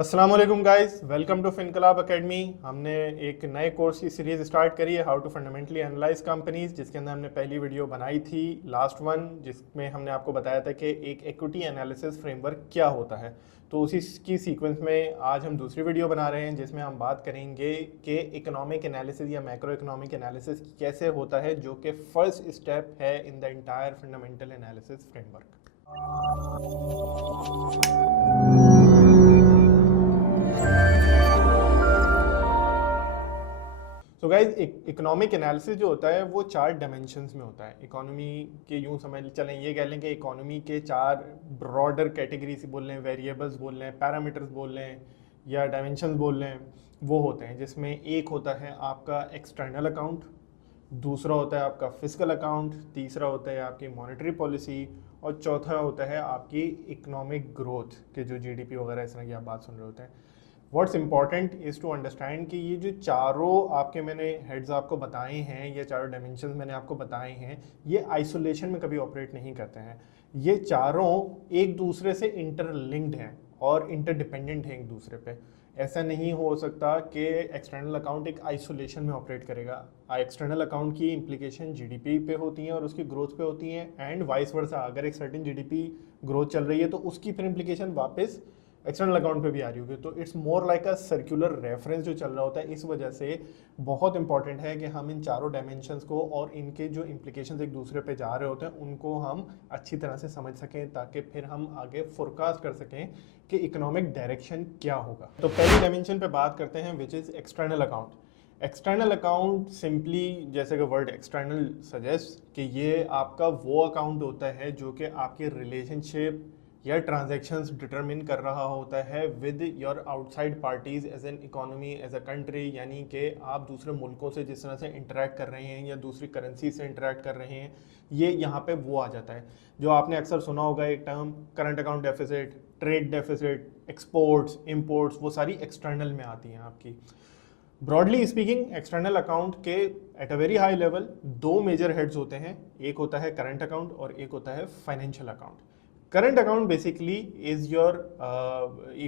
अस्सलाम वालेकुम guys, welcome to Finclub academy. हमने एक नए कोर्स की सीरीज स्टार्ट करी है, how to fundamentally analyse companies, जिसके अंदर हमने पहली वीडियो बनाई थी लास्ट वन, जिसमें हमने आपको बताया था कि एक इक्विटी एनालिसिस फ्रेमवर्क क्या होता है। तो उसी की सीक्वेंस में आज हम दूसरी वीडियो बना रहे हैं, जिसमें हम बात करेंगे कि इकोनॉमिक एनालिसिस या मैक्रो इकोनॉमिक एनालिसिस कैसे होता है, जो कि फर्स्ट स्टेप है in the entire fundamental analysis framework. तो गाइज इकोनॉमिक एनालिसिस जो होता है वो चार डायमेंशंस में होता है। इकोनॉमी के यूं समझ चलें, ये कह लें कि इकोनॉमी के चार ब्रॉडर कैटेगरीज बोल लें, वेरिएबल्स बोल लें, पैरामीटर्स बोल लें या डायमेंशंस बोल लें, वो होते हैं। जिसमें एक होता है आपका एक्सटर्नल अकाउंट, दूसरा होता है आपका फिजिकल अकाउंट, तीसरा होता है आपकी मॉनेटरी पॉलिसी, और चौथा होता है आपकी इकोनॉमिक ग्रोथ के जो जीडीपी वगैरह इस तरह की आप बात सुन रहे होते हैं। What's important is to understand कि ये जो चारों आपके मैंने हेड्स आपको बताए हैं, ये चारों डायमेंशंस मैंने आपको बताए हैं, ये आइसोलेशन में कभी ऑपरेट नहीं करते हैं। ये चारों एक दूसरे से इंटरलिंक्ड हैं और इंटरडिपेंडेंट हैं एक दूसरे पे। ऐसा नहीं हो सकता कि एक्सटर्नल अकाउंट एक आइसोलेशन में ऑपरेट करेगा। एक्सटर्नल अकाउंट की इम्प्लीकेशन जीडीपी पे होती हैं और उसकी ग्रोथ पे होती हैं, एंड वाइस वर्सा। अगर एक सर्टेन जीडीपी ग्रोथ चल रही है तो उसकी फिर इम्प्लीकेशन वापस एक्सटर्नल अकाउंट पे भी आ रही होगी। तो it's more like a circular reference जो चल रहा होता है। इस वजह से बहुत इंपॉर्टेंट है कि हम इन चारों डायमेंशंस को और इनके जो इम्प्लीकेशंस एक दूसरे पे जा रहे होते हैं उनको हम अच्छी तरह से समझ सकें, ताकि फिर हम आगे फोरकास्ट कर सकें कि इकोनॉमिक डायरेक्शन क्या होगा। तो पहली डायमेंशन पे बात करते हैं, which is external account. External account simply, जैसे कि वर्ड एक्सटर्नल सजेस्ट, कि ये आपका वो अकाउंट होता है जो कि आपके रिलेशनशिप या ट्रांजैक्शंस डिटरमिन कर रहा होता है with your outside parties as an economy, as a country. यानी कि आप दूसरे मुल्कों से जिस तरह से इंटरेक्ट कर रहे हैं या दूसरी करेंसी से इंटरेक्ट कर रहे हैं, ये यहाँ पे वो आ जाता है। जो आपने अक्सर सुना होगा एक term, current account deficit, trade deficit, exports, imports, वो सारी एक्सटर्नल में आती हैं आपकी। ब्रॉडली स्पीकिंग, एक्सटर्नल अकाउंट के at a very high level दो मेजर हेड्स होते हैं। एक होता है करंट अकाउंट और एक होता है financial account. Current account basically is your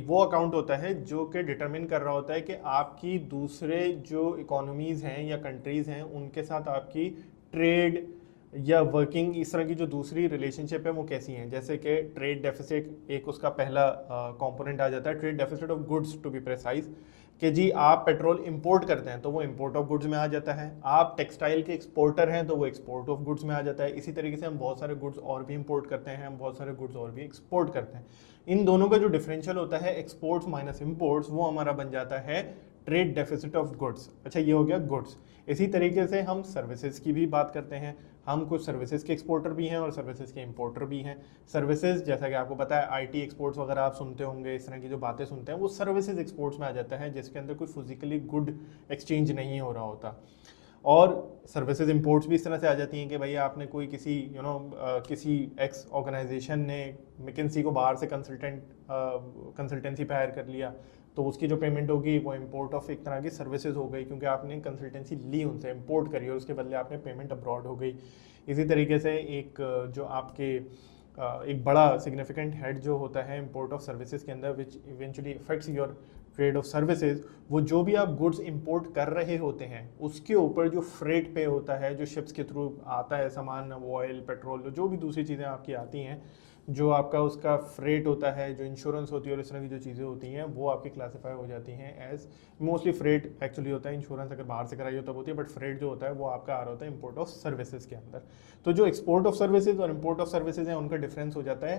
वो अकाउंट होता है जो कि डिटरमिन कर रहा होता है कि आपकी दूसरे जो इकोनॉमीज हैं या कंट्रीज हैं उनके साथ आपकी ट्रेड या वर्किंग, इस तरह की जो दूसरी रिलेशनशिप है वो कैसी हैं। जैसे कि ट्रेड डेफिसिट एक उसका पहला कंपोनेंट आ जाता है, trade deficit of goods to be precise, कि जी आप पेट्रोल इंपोर्ट करते हैं तो वो इंपोर्ट ऑफ गुड्स में आ जाता है। आप टेक्सटाइल के एक्सपोर्टर हैं तो वो एक्सपोर्ट ऑफ गुड्स में आ जाता है। इसी तरीके से हम बहुत सारे गुड्स और भी इंपोर्ट करते हैं, हम बहुत सारे गुड्स और भी एक्सपोर्ट करते हैं। इन दोनों का जो डिफरेंशियल होता है, एक्सपोर्ट्स माइनस इंपोर्ट्स, वो हमारा बन जाता है ट्रेड डेफिसिट ऑफ गुड्स। अच्छा, ये हो गया गुड्स। इसी तरीके से हम सर्विसेज की भी बात करते हैं। हम कुछ सर्विसेज के एक्सपोर्टर भी हैं और सर्विसेज के इंपोर्टर भी हैं। सर्विसेज, जैसा कि आपको पता है, आईटी एक्सपोर्ट्स वगैरह आप सुनते होंगे, इस तरह की जो बातें सुनते हैं, वो सर्विसेज एक्सपोर्ट्स में आ जाता है, जिसके अंदर कोई फिजिकली गुड एक्सचेंज नहीं हो रहा होता। और सर्विसेज इंपोर्ट्स भी इस तरह से आ जाती हैं कि भैया आपने कोई किसी किसी एक्स ऑर्गेनाइजेशन ने मैकिन्सी को बाहर से कंसल्टेंसी पे हायर कर लिया, तो उसकी जो पेमेंट होगी वो इंपोर्ट ऑफ एक तरह की सर्विसेज हो गई, क्योंकि आपने कंसल्टेंसी ली उनसे, इंपोर्ट करी और उसके बदले आपने पेमेंट अब्रॉड हो गई। इसी तरीके से एक जो आपके एक बड़ा सिग्निफिकेंट हेड जो होता है इंपोर्ट ऑफ सर्विसेज के अंदर, which eventually effects your trade off services, वो जो भी आप गुड्स इंपोर्ट कर रहे होते हैं उसके ऊपर जो फ्रेट पे होता है, जो शिप्स के थ्रू आता है सामान, ऑयल, पेट्रोल, जो भी दूसरी चीज़ें आपकी आती हैं, जो आपका उसका फ्रेट होता है, जो इंश्योरेंस होती है और इस तरह की जो चीज़ें होती हैं, वो आपकी क्लासीफाई हो जाती हैं एज, मोस्टली फ्रेट एक्चुअली होता है, इंश्योरेंस अगर बाहर से कराई हो तब होती है, बट फ्रेट जो होता है वो आपका आ रहा होता है इंपोर्ट ऑफ सर्विसेज के अंदर। तो जो एक्सपोर्ट ऑफ सर्विसेज और इंपोर्ट ऑफ सर्विसेज है उनका डिफरेंस हो जाता है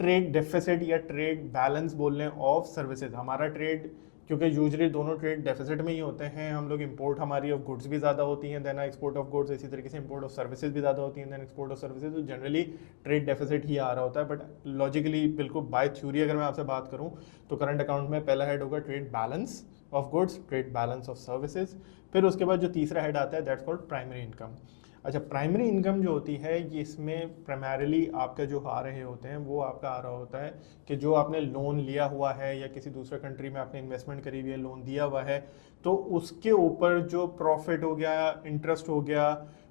ट्रेड डेफिसिट या ट्रेड बैलेंस बोलने ऑफ सर्विसेज। हमारा ट्रेड, क्योंकि यूजली दोनों ट्रेड डेफिसिट में ही होते हैं, हम लोग इंपोर्ट हमारी ऑफ गुड्स भी ज़्यादा होती हैं देन एक्सपोर्ट ऑफ गुड्स, इसी तरीके से इंपोर्ट ऑफ सर्विसेज भी ज़्यादा होती हैं देन एक्सपोर्ट ऑफ सर्विसेज। तो जनरली ट्रेड डेफिसिट ही आ रहा होता है, बट लॉजिकली बिल्कुल बाय थ्योरी अगर मैं आपसे बात करूँ तो करंट अकाउंट में पहला हेड होगा trade balance of goods, trade balance of services. फिर उसके बाद जो तीसरा हेड आता है दैट्स कॉल्ड प्राइमरी इनकम। अच्छा, प्राइमरी इनकम जो होती है ये इसमें प्राइमरीली आपका जो आ रहे होते हैं वो आपका आ रहा होता है कि जो आपने लोन लिया हुआ है या किसी दूसरे कंट्री में आपने इन्वेस्टमेंट करी हुई है, लोन दिया हुआ है, तो उसके ऊपर जो प्रॉफिट हो गया, इंटरेस्ट हो गया,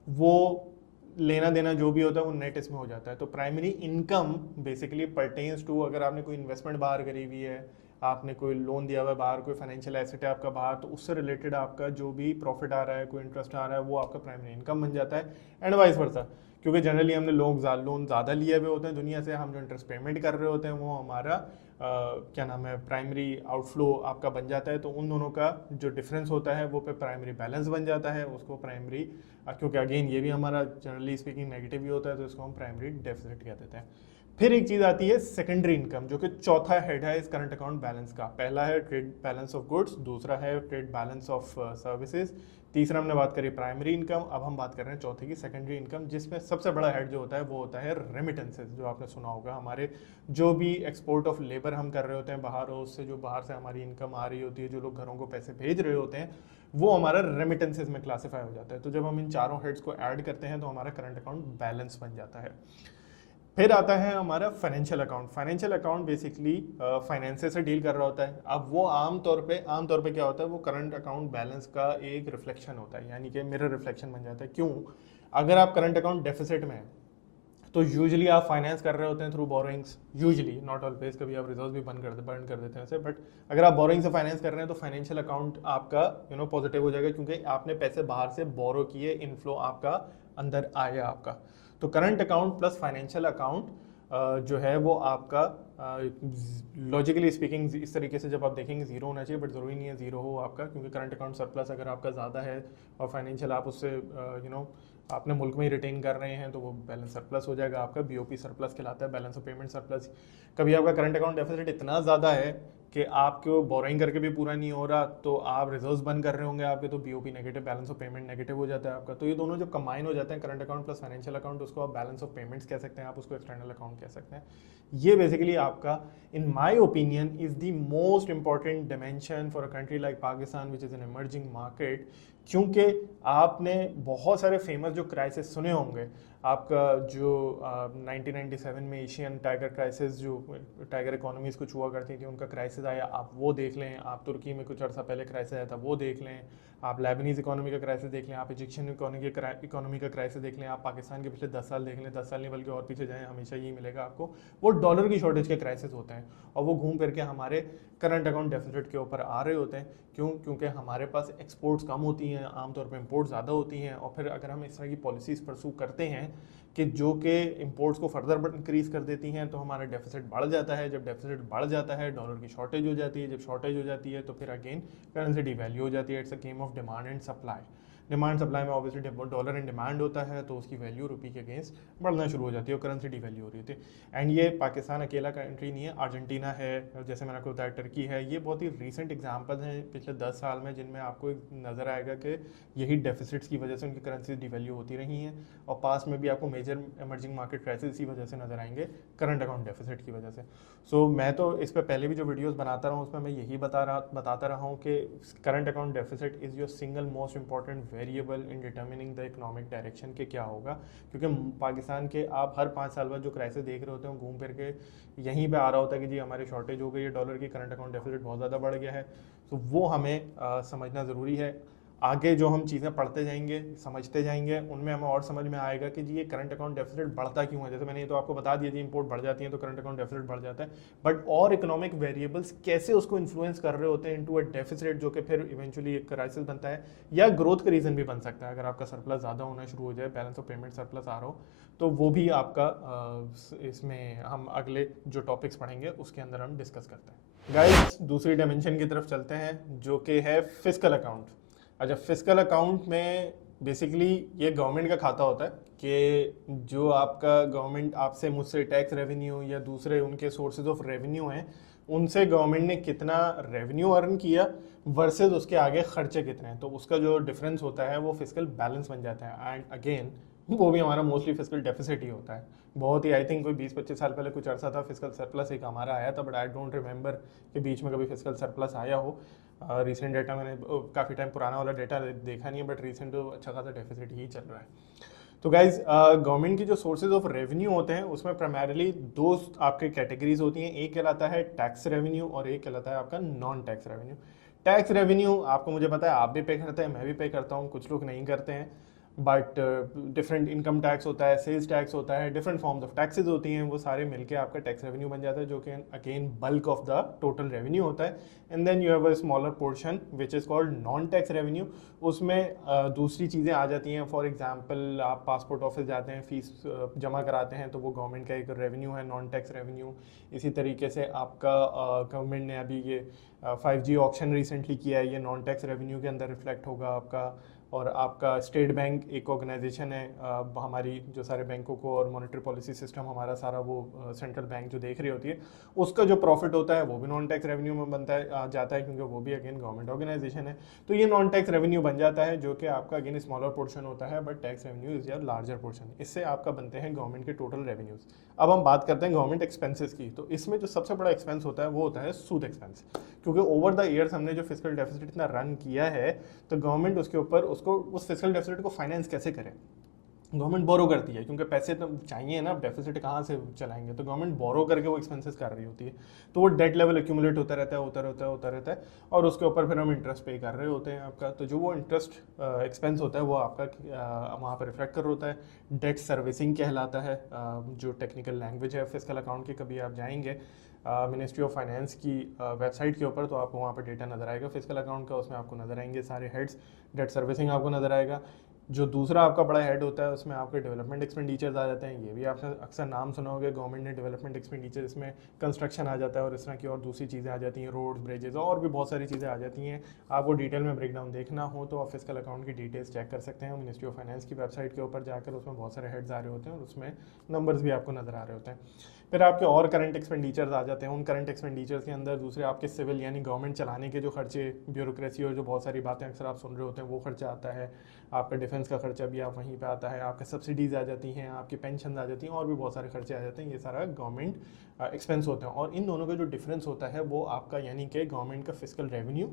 वो लेना देना जो भी होता है वो नेट इसमें हो जाता है। तो primary income basically pertains to, अगर आपने कोई इन्वेस्टमेंट बाहर करी हुई है, आपने कोई लोन दिया हुआ है बाहर, कोई फाइनेंशियल एसेट है आपका बाहर, तो उससे रिलेटेड आपका जो भी प्रॉफिट आ रहा है, कोई इंटरेस्ट आ रहा है, वो आपका प्राइमरी इनकम बन जाता है। एंड वाइस वर्सा, क्योंकि जनरली हमने लोन ज़्यादा लिए हुए होते हैं दुनिया से, हम जो इंटरेस्ट पेमेंट कर रहे होते हैं वो हमारा क्या नाम है प्राइमरी आउटफ्लो आपका बन जाता है। तो उन दोनों का जो डिफरेंस होता है वो पे प्राइमरी बैलेंस बन जाता है, उसको प्राइमरी, क्योंकि अगेन ये भी हमारा जनरली स्पीकिंग नेगेटिव ही होता है, तो इसको हम प्राइमरी डेफिसिट कह देते हैं। फिर एक चीज़ आती है सेकेंडरी इनकम, जो कि चौथा हेड है इस करंट अकाउंट बैलेंस का। पहला है ट्रेड बैलेंस ऑफ गुड्स, दूसरा है ट्रेड बैलेंस ऑफ सर्विसेज, तीसरा हमने बात करी प्राइमरी इनकम, अब हम बात कर रहे हैं चौथे की सेकेंडरी इनकम, जिसमें सबसे बड़ा हेड जो होता है वो होता है रेमिटेंसेज, जो आपने सुना होगा। हमारे जो भी एक्सपोर्ट ऑफ लेबर हम कर रहे होते हैं बाहर, और उससे जो बाहर से हमारी इनकम आ रही होती है, जो लोग घरों को पैसे भेज रहे होते हैं, वो हमारा रेमिटेंसेज में क्लासीफाई हो जाता है। तो जब हम इन चारों हेड्स को ऐड करते हैं तो हमारा करंट अकाउंट बैलेंस बन जाता है। फिर आता है हमारा financial account. Financial account basically finances से डील कर रहा होता है। अब वो आमतौर पे क्या होता है, वो करंट अकाउंट बैलेंस का एक रिफ्लेक्शन होता है, यानी कि मिरर रिफ्लेक्शन बन जाता है। क्यों? अगर आप करंट अकाउंट डेफिसिट में हैं तो यूजुअली आप फाइनेंस कर रहे होते हैं through borrowings, usually, not always, कभी आप रिजर्व भी बंद कर देते हैं ऐसे, बट अगर आप बोरोइंग से फाइनेंस कर रहे हैं तो फाइनेंशियल अकाउंट आपका पॉजिटिव हो जाएगा, क्योंकि आपने पैसे बाहर से बोरो किए, इनफ्लो आपका अंदर आया आपका। तो current account plus financial account जो है वो आपका लॉजिकली स्पीकिंग इस तरीके से जब आप देखेंगे जीरो होना चाहिए, बट ज़रूरी नहीं है जीरो हो आपका, क्योंकि करंट अकाउंट सरप्लस अगर आपका ज़्यादा है और फाइनेंशियल आप उससे आपने मुल्क में ही रिटेन कर रहे हैं, तो वो बैलेंस सरप्लस हो जाएगा आपका। बीओपी सरप्लस कहलाता है, बैलेंस ऑफ पेमेंट सरप्लस। कभी आपका करंट अकाउंट डेफिसिट इतना ज़्यादा है कि आपको बोरिंग करके भी पूरा नहीं हो रहा, तो आप रिजर्व्स बंद कर रहे होंगे आपके, तो BOP negative, balance of payment negative हो जाता है आपका। तो ये दोनों जब कंबाइन हो जाते हैं, current account plus financial account, उसको आप बैलेंस ऑफ पेमेंट्स कह सकते हैं, आप उसको एक्सटर्नल अकाउंट कह सकते हैं। ये बेसिकली आपका, in my opinion, is the most important dimension for a country like Pakistan which is an emerging market. क्योंकि आपने बहुत सारे फेमस जो क्राइसिस सुने होंगे, आपका जो 1997 में एशियन टाइगर क्राइसिस, जो टाइगर इकोनॉमीज़ कुछ हुआ करती थी, उनका क्राइसिस आया, आप वो देख लें। आप तुर्की में कुछ अर्सा पहले क्राइसिस आया था, वो देख लें। आप लेबनीज़ इकोनॉमी का क्राइसिस देख लें, आप इजिप्शियन इकोनॉमी का क्राइसिस देख लें, आप पाकिस्तान के पिछले 10 साल देख लें, 10 साल नहीं बल्कि और पीछे जाएँ, हमेशा यही मिलेगा आपको, वो डॉलर की शॉर्टेज के क्राइसिस होते हैं, और वो घूम फिर के हमारे करंट अकाउंट डेफिसिट के ऊपर आ रहे होते हैं। क्यों? क्योंकि हमारे पास एक्सपोर्ट्स कम होती हैं, आमतौर पे इंपोर्ट ज़्यादा होती हैं, और फिर अगर हम इस तरह की पॉलिसीज़ परसू करते हैं कि जो कि इंपोर्ट्स को फर्दर इंक्रीज़ कर देती हैं, तो हमारा डेफिसिट बढ़ जाता है। जब डेफिसिट बढ़ जाता है, डॉलर की शॉर्टेज हो जाती है। जब शॉर्टेज हो जाती है तो फिर अगेन करेंसी डिवैल्यू हो जाती है। It's a game of demand and supply. Demand supply में ऑब्वियसली डॉलर इन डिमांड होता है, तो उसकी वैल्यू रुपये के अगेंस्ट बढ़ना शुरू हो जाती है और करेंसी डिवैल्यू हो रही थी। एंड ये पाकिस्तान अकेला कंट्री नहीं है, अर्जेंटीना है, जैसे मैंने आपको बताया, टर्की है। ये बहुत ही रीसेंट एग्जांपल्स हैं पिछले 10 साल में, जिनमें आपको नज़र आएगा कि यही डेफिसिट्स की वजह से उनकी करेंसी डिवैल्यू होती रही हैं, और पास में भी आपको मेजर एमर्जिंग मार्केट क्राइसिस इसी वजह से नजर आएंगे, करंट अकाउंट डेफिसिट की वजह से। सो मैं तो इस पर पहले भी जो वीडियोस बनाता रहा हूँ उसमें मैं यही बताता रहा हूँ कि current account deficit is your single most important variable in determining the economic direction के क्या होगा। क्योंकि पाकिस्तान के आप हर 5 साल बाद जो क्राइसिस देख रहे होते हैं, घूम फिर के यहीं पे आ रहा होता है कि जी हमारी शॉर्टेज हो गई है डॉलर की, करंट अकाउंट डेफिसिट बहुत ज़्यादा बढ़ गया है। तो वो हमें समझना ज़रूरी है। आगे जो हम चीज़ें पढ़ते जाएंगे, समझते जाएंगे, उनमें हमें और समझ में आएगा कि जी ये करंट अकाउंट डेफिसिट बढ़ता क्यों है। जैसे मैंने ये तो आपको बता दिया जी, इंपोर्ट बढ़ जाती है तो करंट अकाउंट डेफिसिट बढ़ जाता है, बट और इकोनॉमिक वेरिएबल्स कैसे उसको इन्फ्लुएंस कर रहे होते हैं इनटू अ डेफिसिट, जो कि फिर इवेंचुअली एक क्राइसिस बनता है, या ग्रोथ का रीज़न भी बन सकता है। अगर आपका सरप्लस ज़्यादा होना शुरू हो जाए, बैलेंस ऑफ पेमेंट सरप्लस आ रहा हो, तो वो भी आपका इसमें हम अगले जो टॉपिक्स पढ़ेंगे उसके अंदर हम डिस्कस करते हैं। गाइस, दूसरी डायमेंशन की तरफ चलते हैं, जो कि है फिस्कल अकाउंट। अच्छा, फिस्कल अकाउंट में बेसिकली ये गवर्नमेंट का खाता होता है कि जो आपका गवर्नमेंट आपसे, मुझसे टैक्स रेवेन्यू या दूसरे उनके सोर्सेज ऑफ रेवेन्यू हैं, उनसे गवर्नमेंट ने कितना रेवेन्यू अर्न किया वर्सेस उसके आगे खर्चे कितने हैं, तो उसका जो डिफरेंस होता है वो फिस्कल बैलेंस बन जाता है। एंड अगेन वो भी हमारा मोस्टली फिस्कल डेफिसिट ही होता है। बहुत ही, आई थिंक कोई 20-25 साल पहले कुछ अर्सा था फिस्कल सरप्लस एक हमारा आया था, बट आई डोंट रिमेंबर कि बीच में कभी फिस्कल सरप्लस आया हो। रिसेंट डेटा मैंने काफ़ी टाइम पुराना वाला डेटा देखा नहीं है, बट रिसेंट तो अच्छा खासा डेफिसिट ही चल रहा है। तो गाइज, गवर्नमेंट की जो सोर्सेज ऑफ रेवेन्यू होते हैं उसमें प्राइमरीली दो आपके कैटेगरीज होती हैं। एक कहलाता है टैक्स रेवेन्यू और एक कहलाता है आपका non tax revenue. Tax revenue आपको, मुझे पता है, आप भी पे करते हैं, मैं भी पे करता हूँ, कुछ लोग नहीं करते हैं। बट डिफरेंट इनकम टैक्स होता है, सेल्स टैक्स होता है, डिफरेंट फॉर्म्स ऑफ टैक्सेस होती हैं, वो सारे मिलके आपका टैक्स रेवेन्यू बन जाता है, जो कि again bulk of the total revenue होता है। And then you have a smaller portion which is called non tax revenue. उसमें दूसरी चीज़ें आ जाती हैं। फॉर एग्जांपल आप पासपोर्ट ऑफिस जाते हैं, फीस जमा कराते हैं, तो वो गवर्नमेंट का एक रेवेन्यू है, नॉन टैक्स रेवेन्यू। इसी तरीके से आपका गवर्नमेंट ने अभी ये 5G ऑक्शन रिसेंटली किया है, ये नॉन टैक्स रेवेन्यू के अंदर रिफ्लेक्ट होगा आपका। और आपका स्टेट बैंक एक ऑर्गेनाइजेशन है, हमारी जो सारे बैंकों को और मॉनेटरी पॉलिसी सिस्टम हमारा सारा वो सेंट्रल बैंक जो देख रही होती है, उसका जो प्रॉफिट होता है वो भी नॉन टैक्स रेवेन्यू में बनता है जाता है, क्योंकि वो भी अगेन गवर्नमेंट ऑर्गेनाइजेशन है। तो ये नॉन टैक्स रेवेन्यू बन जाता है, जो कि आपका अगेन स्मॉलर पोर्शन होता है, but tax revenue is your larger portion. इससे आपका बनते हैं गवर्नमेंट के टोटल रेवेन्यूज। अब हम बात करते हैं गवर्नमेंट एक्सपेंसेस की। तो इसमें जो सबसे बड़ा एक्सपेंस होता है वो होता है सूद एक्सपेंस, क्योंकि ओवर द ईयर्स हमने जो फिस्कल डेफिसिट इतना रन किया है, तो गवर्नमेंट उसके ऊपर उसको उस फिस्कल डेफिसिट को फाइनेंस कैसे करे। गवर्नमेंट बोरो करती है, क्योंकि पैसे तो चाहिए ना, डेफिसिट कहाँ से चलाएंगे, तो गवर्नमेंट बोरो करके वो एक्सपेंसेस कर रही होती है। तो वो डेट लेवल एक्यूमुलेट होता रहता है, होता रहता है, और उसके ऊपर फिर हम इंटरेस्ट पे कर रहे होते हैं आपका। तो जो वो इंटरेस्ट एक्सपेंस होता है वो आपका वहाँ पर रिफ्लेक्ट कर होता है, डेट सर्विसिंग कहलाता है, जो टेक्निकल लैंग्वेज है फिस्कल अकाउंट की। कभी आप जाएंगे मिनिस्ट्री ऑफ फाइनेंस की वेबसाइट के ऊपर, तो आपको वहाँ पर डेटा नज़र आएगा फिस्कल अकाउंट का, उसमें आपको नज़र आएंगे सारे हेड्स, डेट सर्विसिंग आपको नज़र आएगा। जो दूसरा आपका बड़ा हेड होता है उसमें आपके डेवलपमेंट एक्सपेंडिचर्स आ जाते हैं। ये भी आपने अक्सर नाम सुना होगा, गवर्नमेंट ने डेवलपमेंट एक्सपेंडिचर, इसमें कंस्ट्रक्शन आ जाता है और इस तरह की और दूसरी चीज़ें आ जाती हैं, रोड्स, ब्रिजेस और भी बहुत सारी चीज़ें आ जाती हैं। आपको डिटेल में ब्रेकडाउन देखना हो तो आप फिस्कल अकाउंट की डिटेल्स चेक कर सकते हैं मिनिस्ट्री ऑफ फाइनेंस की वेबसाइट के ऊपर जाकर, उसमें बहुत सारे हेड्स आ रहे होते हैं और उसमें नंबर्स भी आपको नज़र आ रहे होते हैं। फिर आपके और करंट एक्सपेंडिचर्स आ जाते हैं। उन करंट एक्सपेंडिचर्स के अंदर दूसरे आपके सिविल यानी गवर्नमेंट चलाने के जो खर्चे, ब्यूरोक्रेसी और जो बहुत सारी बातें अक्सर आप सुन रहे होते हैं, वो खर्चा आता है। आपका डिफेंस का खर्चा भी आप वहीं पे आता है, आपके सब्सिडीज़ आ जाती हैं, आपकी पेंशन आ जाती हैं, और भी बहुत सारे खर्चे आ जाते हैं। ये सारा गवर्नमेंट एक्सपेंस होते हैं, और इन दोनों का जो डिफरेंस होता है वो आपका यानी कि गवर्नमेंट का फिस्कल रेवेन्यू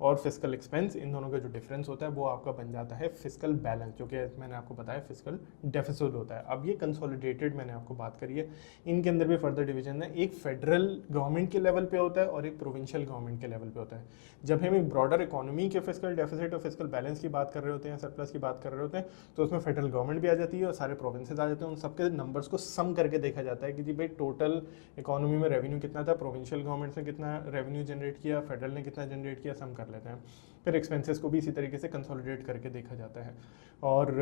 और फिस्कल एक्सपेंस, इन दोनों का जो डिफरेंस होता है वो आपका बन जाता है फिस्कल बैलेंस, जो कि मैंने आपको बताया फिस्कल डेफिसिट होता है। अब ये कंसोलिडेटेड मैंने आपको बात करी है, इनके अंदर भी फर्दर डिवीजन है। एक फेडरल गवर्नमेंट के लेवल पे होता है और एक प्रोविंशियल गवर्नमेंट के लेवल पे होता है। जब हम एक ब्रॉडर इकोनॉमी के फिस्कल डेफिसिट और फिस्कल बैलेंस की बात कर रहे होते हैं, सरप्लस की बात कर रहे होते हैं, तो उसमें फेडरल गवर्नमेंट भी आ जाती है और सारे प्रोविंसेस आ जाते हैं। उन सबके नंबर्स को सम करके देखा जाता है कि जी भाई टोटल इकोनॉमी में रेवेन्यू कितना था, प्रोविंशियल गवर्नमेंट ने कितना रेवेन्यू जनरेट किया, फेडरल ने कितना जनरेट किया, सम कर लेते हैं। फिर एक्सपेंसेस को भी इसी तरीके से कंसोलिडेट करके देखा जाता है, और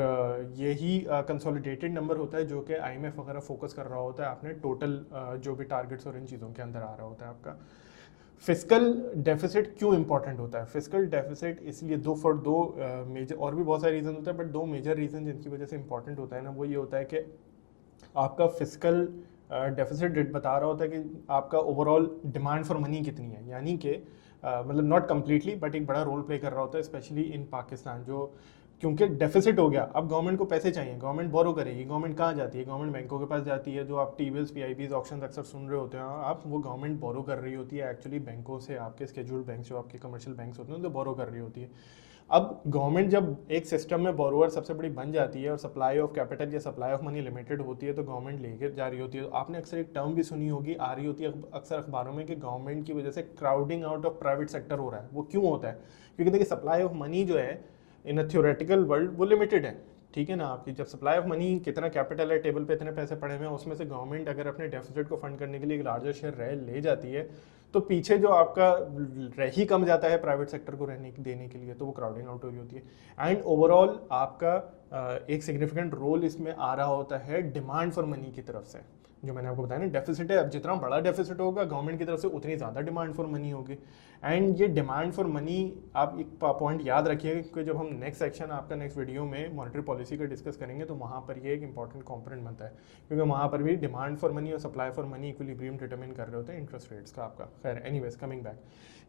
यही कंसोलिडेटेड नंबर होता है जो कि IMF वगैरह फोकस कर रहा होता है आपने टोटल जो भी टारगेट्स और इन चीज़ों के अंदर आ रहा होता है आपका। फिस्कल डेफिसिट क्यों इंपॉर्टेंट होता है? फिस्कल डेफिसिट इसलिए दो मेजर, और भी बहुत सारे रीज़न होते हैं, बट दो मेजर रीज़न जिनकी वजह से इंपॉर्टेंट होता है ना, वो ये होता है कि आपका फिस्कल डेफिसिट बता रहा होता है कि आपका ओवरऑल डिमांड फॉर मनी कितनी है, यानी कि मतलब नॉट कम्प्लीटली बट एक बड़ा रोल प्ले कर रहा होता है, स्पेशली इन पाकिस्तान। जो क्योंकि डेफिसिट हो गया, अब गवर्नमेंट को पैसे चाहिए, गवर्नमेंट बोरो करेगी, गवर्नमेंट कहाँ जाती है, गवर्नमेंट बैंकों के पास जाती है। जो आप टी-बिल्स, PIBs ऑप्शन अक्सर सुन रहे होते हैं आप, वो गवर्नमेंट बोरो कर रही होती है एक्चुअली बैंकों से, आपके स्केड्यूल्ड बैंक जो आपके कमर्शियल बैंक्स होते हैं तो बोरो कर रही होती है। अब गवर्नमेंट जब एक सिस्टम में बोरोअर सबसे बड़ी बन जाती है और सप्लाई ऑफ कैपिटल या सप्लाई ऑफ मनी लिमिटेड होती है, तो गवर्नमेंट लेकर जा रही होती है। तो आपने अक्सर एक टर्म भी सुनी होगी, आ रही होती है अक्सर अखबारों में, कि गवर्नमेंट की वजह से crowding out of private sector हो रहा है। वो क्यों होता है? क्योंकि देखिए सप्लाई ऑफ मनी जो है इन अ थ्योरेटिकल वर्ल्ड वो लिमिटेड है, ठीक है ना। आपकी जब सप्लाई ऑफ मनी, कितना कैपिटल है टेबल पे, इतने पैसे पड़े हुए हैं, उसमें से गवर्नमेंट अगर अपने डेफिसिट को फंड करने के लिए एक लार्जर शेयर ले जाती है, तो पीछे जो आपका रह ही कम जाता है प्राइवेट सेक्टर को रहने देने के लिए, तो वो क्राउडिंग आउट हो रही होती है। एंड ओवरऑल आपका एक सिग्निफिकेंट रोल इसमें आ रहा होता है डिमांड फॉर मनी की तरफ से। जो मैंने आपको बताया ना, डेफिसिट है, अब जितना बड़ा डेफिसिट होगा गवर्नमेंट की तरफ से उतनी ज़्यादा डिमांड फॉर मनी होगी। एंड ये डिमांड फॉर मनी, आप एक पॉइंट याद रखिएगा, क्योंकि जब हम नेक्स्ट सेक्शन आपका नेक्स्ट वीडियो में मॉनेटरी पॉलिसी का डिस्कस करेंगे, तो वहाँ पर ये एक इंपॉर्टेंट कंपोनेंट बनता है, क्योंकि वहाँ पर भी डिमांड फॉर मनी और supply for money equilibrium determine कर रहे होते हैं इंटरेस्ट रेट्स का आपका। खैर एनीवेज, कमिंग बैक,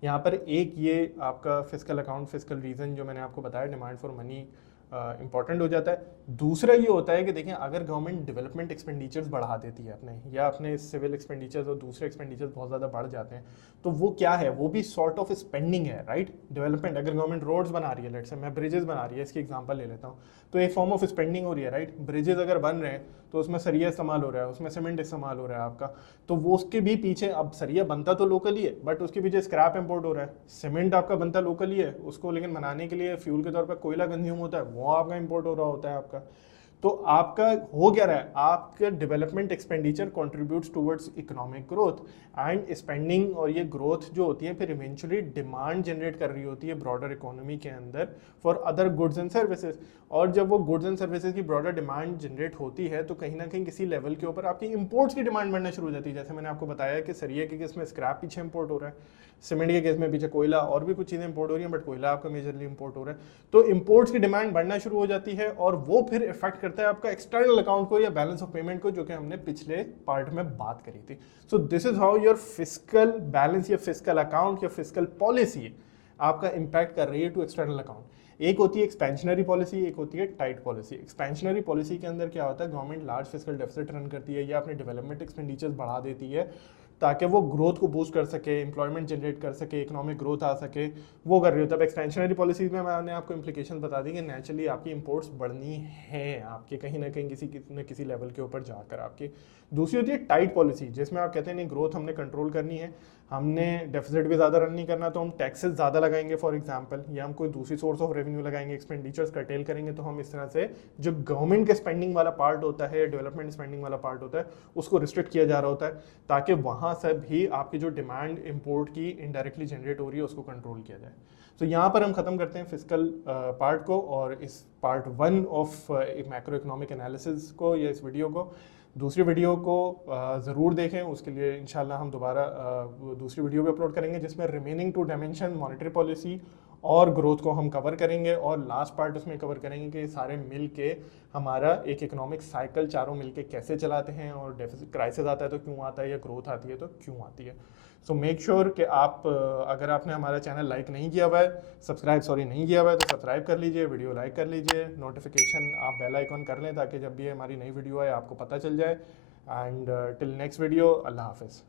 यहाँ पर एक ये आपका फिस्कल अकाउंट, फिस्कल रीजन जो मैंने आपको बताया, डिमांड फॉर मनी इंपॉर्टेंट हो जाता है। दूसरा ये होता है कि देखें, अगर गवर्नमेंट डेवलपमेंट एक्सपेंडिचर्स बढ़ा देती है अपने, या अपने सिविल एक्सपेंडिचर्स और दूसरे एक्सपेंडिचर्स बहुत ज़्यादा बढ़ जाते हैं, तो वो क्या है, वो भी सॉर्ट ऑफ स्पेंडिंग है, राइट। डेवलपमेंट, अगर गवर्नमेंट रोड्स बना रही है, लेट्स से मैं ब्रिजेस बना रही है, इसकी एग्जांपल ले लेता हूँ, तो एक फॉर्म ऑफ स्पेंडिंग हो रही है, राइट। ब्रिजेस अगर बन रहे हैं तो उसमें सरिया इस्तेमाल हो रहा है, उसमें सीमेंट इस्तेमाल हो रहा है आपका, तो वो उसके भी पीछे, अब सरिया बनता तो लोकली है बट उसके पीछे स्क्रैप इंपोर्ट हो रहा है। सीमेंट आपका बनता लोकली है, उसको लेकिन बनाने के लिए फ्यूल के तौर पर कोयला कंज्यूम होता है, वो आपका इंपोर्ट हो रहा होता है आपका। तो आपका हो क्या रहा है, आपका development expenditure contributes towards economic growth and spending, और ये ग्रोथ जो होती है फिर इवेंचुअली डिमांड जनरेट कर रही होती है ब्रॉडर इकोनॉमी के अंदर for other goods and services. और जब वो गुड्स एंड सर्विसेज की ब्रॉडर डिमांड जनरेट होती है तो कहीं ना कहीं किसी लेवल के ऊपर आपकी इंपोर्ट्स की डिमांड बढ़ना शुरू हो जाती है। जैसे मैंने आपको बताया कि सरिया के केस में स्क्रैप पीछे इंपोर्ट हो रहा है, सीमेंट के केस में पीछे कोयला और भी कुछ चीज़ें इंपोर्ट हो रही हैं, बट कोयला आपका मेजरली इंपोर्ट हो रहा है। तो इंपोर्ट्स की डिमांड बढ़ना शुरू हो जाती है और वो फिर इफेक्ट करता है आपका एक्सटर्नल अकाउंट को या बैलेंस ऑफ पेमेंट को, जो कि हमने पिछले पार्ट में बात करी थी। So this is how your fiscal balance या फिस्कल अकाउंट या फिस्कल पॉलिसी आपका इंपैक्ट कर रही है टू एक्सटर्नल अकाउंट। एक होती है एक्सपेंशनरी पॉलिसी, एक होती है टाइट पॉलिसी। एक्सपेंशनरी पॉलिसी के अंदर क्या होता है, government large fiscal deficit run करती है या अपने डेवलपमेंट एक्सपेंडिचर्स बढ़ा देती है ताकि वो ग्रोथ को बूस्ट कर सके, एम्प्लॉयमेंट जनरेट कर सके, इकोनॉमिक ग्रोथ आ सके, वो कर रही हो। तब एक्सपेंशनरी पॉलिसीज में मैंने आपको इंप्लीकेशन बता दी कि नेचुरली आपकी इंपोर्ट्स बढ़नी है आपके कहीं ना कहीं किसी लेवल के ऊपर जाकर आपकी। दूसरी होती है टाइट पॉलिसी, जिसमें आप कहते हैं नहीं ग्रोथ हमने कंट्रोल करनी है, हमने डेफिसिट भी ज़्यादा रन नहीं करना, तो हम टैक्सेस ज़्यादा लगाएंगे फॉर एग्जांपल, या हम कोई दूसरी सोर्स ऑफ रेवेन्यू लगाएंगे, एक्सपेंडिचर्स कर्टेल करेंगे। तो हम इस तरह से जो गवर्नमेंट के स्पेंडिंग वाला पार्ट होता है, डेवलपमेंट स्पेंडिंग वाला पार्ट होता है, उसको रिस्ट्रिक्ट किया जा रहा होता है ताकि वहाँ से भी आपकी जो डिमांड इंपोर्ट की इनडायरेक्टली जनरेट हो रही है उसको कंट्रोल किया जाए। तो यहाँ पर हम खत्म करते हैं फिस्कल पार्ट को और इस part 1 of macro economic analysis को या इस वीडियो को। दूसरी वीडियो को ज़रूर देखें, उसके लिए इंशाल्लाह हम दोबारा दूसरी वीडियो भी अपलोड करेंगे जिसमें रिमेनिंग 2 डायमेंशन मॉनेटरी पॉलिसी और ग्रोथ को हम कवर करेंगे, और लास्ट पार्ट उसमें कवर करेंगे कि सारे मिल के हमारा एक इकोनॉमिक साइकिल चारों मिल के कैसे चलाते हैं, और डेफिसिट क्राइसिस आता है तो क्यों आता है, या ग्रोथ आती है तो क्यों आती है। सो मेक श्योर कि आप अगर आपने हमारा चैनल लाइक नहीं किया हुआ है, नहीं किया हुआ है, तो सब्सक्राइब कर लीजिए, वीडियो लाइक कर लीजिए, नोटिफिकेशन आप बेल आइकन कर लें ताकि जब भी हमारी नई वीडियो आए आपको पता चल जाए। एंड टिल नेक्स्ट वीडियो, अल्लाह हाफिज़।